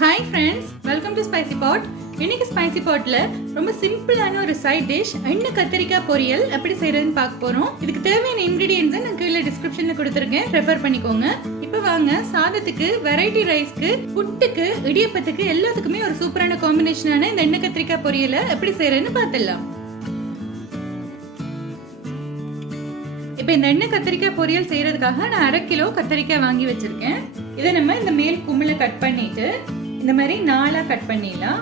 Hi friends, welcome to Spicy Pot. இன்னைக்கு spicy பாட்ல ரொம்ப சிம்பிளான ஒரு சைட் டிஷ் எண்ணெய் கத்திரிக்காய் பொரியல் எப்படி செய்யறதுன்னு பார்க்க போறோம். இதுக்கு தேவையான இன்கிரிடியன்ட்ஸ் நான் கீழே டிஸ்கிரிப்ஷன்ல கொடுத்திருக்கேன், ரெஃபர் பண்ணிக்கோங்க. இப்போ வாங்க சாதத்துக்கு, வெரைட்டி ரைஸ்க்கு, புட்டுக்கு, இடியப்பத்துக்கு எல்லாத்துக்குமே ஒரு சூப்பரான காம்பினேஷனான இந்த எண்ணெய் கத்திரிக்காய் பொரியலை எப்படி செய்யறதுன்னு பார்த்துடலாம். இப்போ இந்த எண்ணெய் கத்திரிக்காய் பொரியல் செய்யறதுக்காக நான் 1/2 கிலோ கத்திரிக்காய் வாங்கி வச்சிருக்கேன். இதை நம்ம இந்த மேல் குமிழ கட் பண்ணிட்டு இந்த மாதிரி 4 கட் பண்ணிடலாம்.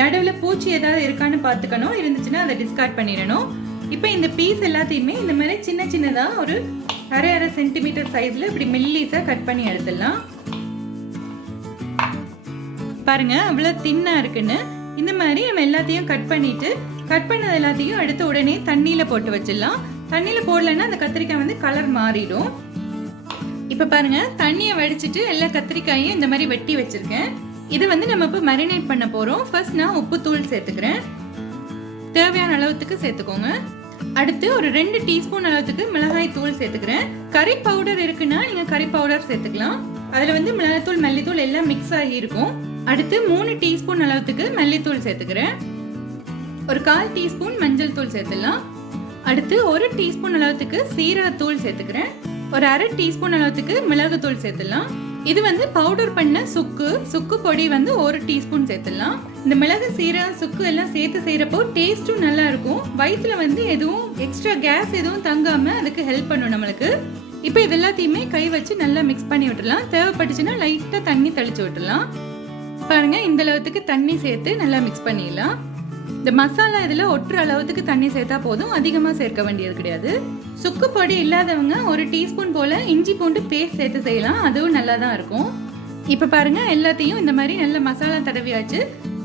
நடுவில் பூச்சி ஏதாவது இருக்கான்னு பார்த்துக்கணும், இருந்துச்சுன்னா அதை டிஸ்கார்ட் பண்ணிடணும். இப்போ இந்த பீஸ் எல்லாத்தையுமே இந்த மாதிரி சின்ன சின்னதாக ஒரு 1/2 சென்டிமீட்டர் சைஸில் இப்படி மெல்லிஸாக கட் பண்ணி எடுத்துடலாம். பாருங்க அவ்வளோ தின்னாக இருக்குன்னு. இந்த மாதிரி நம்ம எல்லாத்தையும் கட் பண்ணிட்டு, கட் பண்ணது எல்லாத்தையும் எடுத்து உடனே தண்ணியில் போட்டு வச்சிடலாம். தண்ணியில் போடலன்னா அந்த கத்திரிக்காய் வந்து கலர் மாறிடும். இப்போ பாருங்க தண்ணியை வடிச்சிட்டு எல்லா கத்திரிக்காயும் இந்த மாதிரி வெட்டி வச்சிருக்கேன். இதை வந்து நம்ம இப்போ மேரினேட் பண்ண போகிறோம். ஃபர்ஸ்ட் நான் உப்பு தூள் சேர்த்துக்கிறேன், தேவையான அளவுக்கு சேர்த்துக்கோங்க. அடுத்து ஒரு 2 டீஸ்பூன் அளவுக்கு மிளகாய் தூள் சேர்த்துக்கிறேன். கறி பவுடர் இருக்குன்னா நீங்கள் கறி பவுடர் சேர்த்துக்கலாம். அதில் வந்து மிளகாய்த்தூள் மல்லித்தூள் எல்லாம் மிக்ஸ் ஆகி இருக்கும். அடுத்து 3 டீஸ்பூன் அளவுக்கு மல்லித்தூள் சேர்த்துக்கிறேன். ஒரு 1/4 டீஸ்பூன் மஞ்சள் தூள் சேர்த்துடலாம். அடுத்து 1 டீஸ்பூன் அளவுக்கு சீரகத்தூள் சேர்த்துக்கிறேன். ஒரு 1/2 டீஸ்பூன் அளவுக்கு மிளகுத்தூள் சேர்த்துடலாம். இது வந்து பவுடர் பண்ண சுக்கு பொடி வந்து 1 டீஸ்பூன் சேர்த்துடலாம். இந்த மிளகு, சீரகம், சுக்கு எல்லாம் சேர்த்து செய்யறப்போ டேஸ்ட்டும் நல்லா இருக்கும். வயிற்றுல வந்து எதுவும் எக்ஸ்ட்ரா கேஸ் எதுவும் தங்காம அதுக்கு ஹெல்ப் பண்ணும் நம்மளுக்கு. இப்போ இது எல்லாத்தையுமே கை வச்சு நல்லா மிக்ஸ் பண்ணி விட்டுடலாம். தேவைப்பட்டுச்சுன்னா லைட்டாக தண்ணி தெளிச்சு விட்டுடலாம். பாருங்க இந்த அளவுக்கு தண்ணி சேர்த்து நல்லா மிக்ஸ் பண்ணிடலாம். இந்த மசாலா இதில் ஒட்டுற அளவுக்கு தண்ணி சேர்த்தா போதும், அதிகமாக சேர்க்க வேண்டியது கிடையாது. சுக்கு பொடி இல்லாதவங்க 1 டீஸ்பூன் போல் இஞ்சி பூண்டு பேஸ்ட் சேர்த்து செய்யலாம், அதுவும் நல்லா தான் இருக்கும். இப்போ பாருங்க எல்லாத்தையும் இந்த மாதிரி நல்ல மசாலா தடவியாச்சு.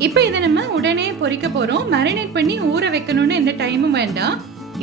இப்போ இதை நம்ம உடனே பொரிக்க போகிறோம். மேரினேட் பண்ணி ஊற வைக்கணும்னு எந்த டைமும் வேண்டாம்.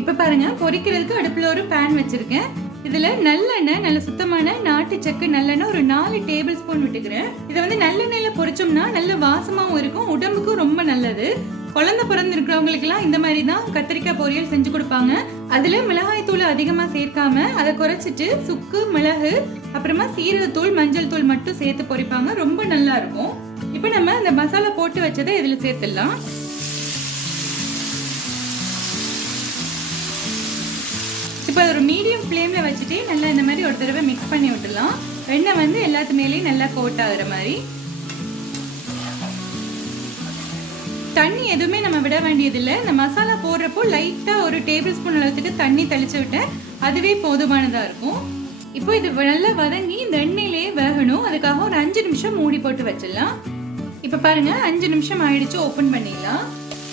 இப்போ பாருங்க பொரிக்கிறதுக்கு அடுப்பில் ஒரு பேன் வச்சுருக்கேன். இதில் நல்லெண்ணெய், நல்ல சுத்தமான நாட்டு சக்கு நல்லெண்ணெய் ஒரு 4 டேபிள் ஸ்பூன் விட்டுக்கிறேன். இதை வந்து நல்லெண்ணெயில் பொரிச்சோம்னா நல்ல வாசமாகவும் இருக்கும், உடம்புக்கும் ரொம்ப நல்லது. குழந்தை பிறந்து இருக்கிறவங்களுக்குலாம் இந்த மாதிரி தான் கத்திரிக்காய் பொரியல் செஞ்சு கொடுப்பாங்க. அதில் மிளகாய் தூள் அதிகமாக சேர்க்காம அதை குறைச்சிட்டு சுக்கு, மிளகு, அப்புறமா சீரகத்தூள், மஞ்சள் தூள் மட்டும் சேர்த்து பொரிப்பாங்க, ரொம்ப நல்லா இருக்கும். இப்போ நம்ம இந்த மசாலா போட்டு வச்சதை இதில் சேர்த்துடலாம். இப்போ ஒரு மீடியம் ஃப்ளேமில் வச்சுட்டு நல்லா இந்த மாதிரி ஒரு தடவை மிக்ஸ் பண்ணி விட்டுடலாம். எண்ணெய் வந்து எல்லாத்து மேலேயும் நல்லா கோட் ஆகுற மாதிரி. தண்ணி எதுவுமே நம்ம விட வேண்டியதில்லை. இந்த மசாலா போடுறப்போ லைட்டாக ஒரு டேபிள் ஸ்பூன் அளவுக்கு தண்ணி தெளிச்சு விட்டேன், அதுவே போதுமானதாக இருக்கும். இப்போ இது நல்லா வதங்கி இந்த எண்ணெயிலேயே வேகணும். அதுக்காக ஒரு 5 நிமிஷம் மூடி போட்டு வச்சிடலாம். இப்போ பாருங்க 5 நிமிஷம் ஆயிடுச்சு, ஓப்பன் பண்ணிடலாம்.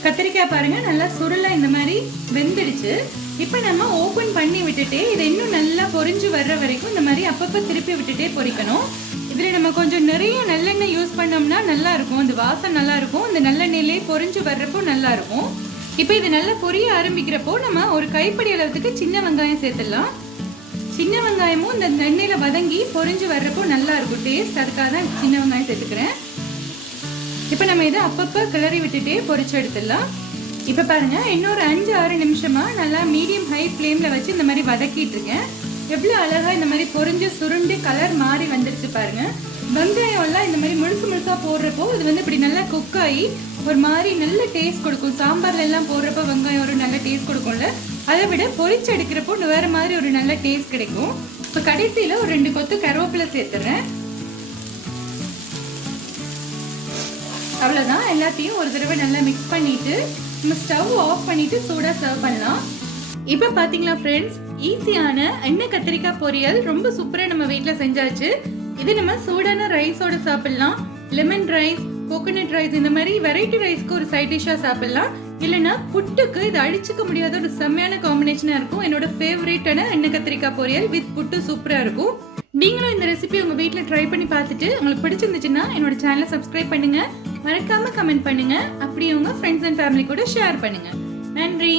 கத்திரிக்காய் பாருங்க நல்லா சுருளா இந்த மாதிரி வெந்துடுச்சு. இப்போ நம்ம ஓப்பன் பண்ணி விட்டுட்டு இதை இன்னும் நல்லா பொரிஞ்சு வர்ற வரைக்கும் இந்த மாதிரி அப்பப்போ திருப்பி விட்டுட்டே பொரிக்கணும். இதில் நம்ம கொஞ்சம் நிறைய நல்லெண்ணெய் யூஸ் பண்ணோம்னா நல்லா இருக்கும், இந்த வாசம் நல்லா இருக்கும். இந்த நல்லெண்ணெயிலே பொரிஞ்சு வர்றப்போ நல்லா இருக்கும். இப்போ இது நல்லா பொரிய ஆரம்பிக்கிறப்போ நம்ம ஒரு கைப்பிடி அளவுக்கு சின்ன வெங்காயம் சேர்த்துடலாம். சின்ன வெங்காயமும் இந்த எண்ணெயில் வதங்கி பொரிஞ்சு வர்றப்போ நல்லா இருக்கும் டேஸ்ட், அதுக்காக தான் சின்ன வெங்காயம் சேர்த்துக்கிறேன். இப்போ நம்ம இதை அப்பப்போ கிளறி விட்டுட்டே பொரிச்சு எடுத்துடலாம். இப்போ பாருங்க இன்னொரு 5-6 நிமிஷமா நல்லா மீடியம் ஹை ஃப்ளேமில் வச்சு இந்த மாதிரி வதக்கிட்டு இருக்கேன். எவ்வளோ அழகா இந்த மாதிரி பொரிஞ்சு சுருண்டு கலர் மாறி வந்துருச்சு பாருங்க. வெங்காயம் எல்லாம் இந்த மாதிரி முழுசாக போடுறப்போ இது வந்து இப்படி நல்லா குக் ஆகி ஒரு மாதிரி நல்ல டேஸ்ட் கொடுக்கும். சாம்பார்ல எல்லாம் போடுறப்போ வெங்காயம் ஒரு நல்ல டேஸ்ட் கொடுக்கும்ல, அதை விட பொரிச்சு எடுக்கிறப்போ வேற மாதிரி ஒரு நல்ல டேஸ்ட் கிடைக்கும். இப்போ கடைசியில் ஒரு 2 கொத்து கருவேப்பிலை சேர்த்துறேன். அவ்வளோதான், எல்லாத்தையும் ஒரு தடவை நல்லா மிக்ஸ் பண்ணிட்டு நம்ம ஸ்டவ் ஆஃப் பண்ணிட்டு சூடாக சர்வ் பண்ணலாம். இப்போ பார்த்தீங்களா ஃப்ரெண்ட்ஸ், ஈஸியான எண்ணெய் கத்திரிக்காய் பொரியல் ரொம்ப சூப்பராக நம்ம வீட்டில் செஞ்சாச்சு. இது நம்ம சூடான ரைஸோட சாப்பிடலாம், லெமன் ரைஸ், கோகோனட் ரைஸ், இந்த மாதிரி வெரைட்டி ரைஸ்க்கு ஒரு சைட் டிஷ்ஷாக சாப்பிடலாம். இல்லைன்னா புட்டுக்கு இது அடிச்சுக்க முடியாத ஒரு செம்மையான காம்பினேஷனாக இருக்கும். என்னோட ஃபேவரேட்டான எண்ணெய் கத்திரிக்காய் பொரியல் வித் புட்டு சூப்பராக இருக்கும். நீங்களும் இந்த ரெசிபி உங்கள் வீட்டில் ட்ரை பண்ணி பார்த்துட்டு உங்களுக்கு பிடிச்சிருந்துச்சுன்னா என்னோட சேனலை சப்ஸ்கிரைப் பண்ணுங்க, மறக்காம கமெண்ட் பண்ணுங்க, அப்படியே உங்க ஃப்ரெண்ட்ஸ் அண்ட் ஃபேமிலி கூட ஷேர் பண்ணுங்க. நன்றி.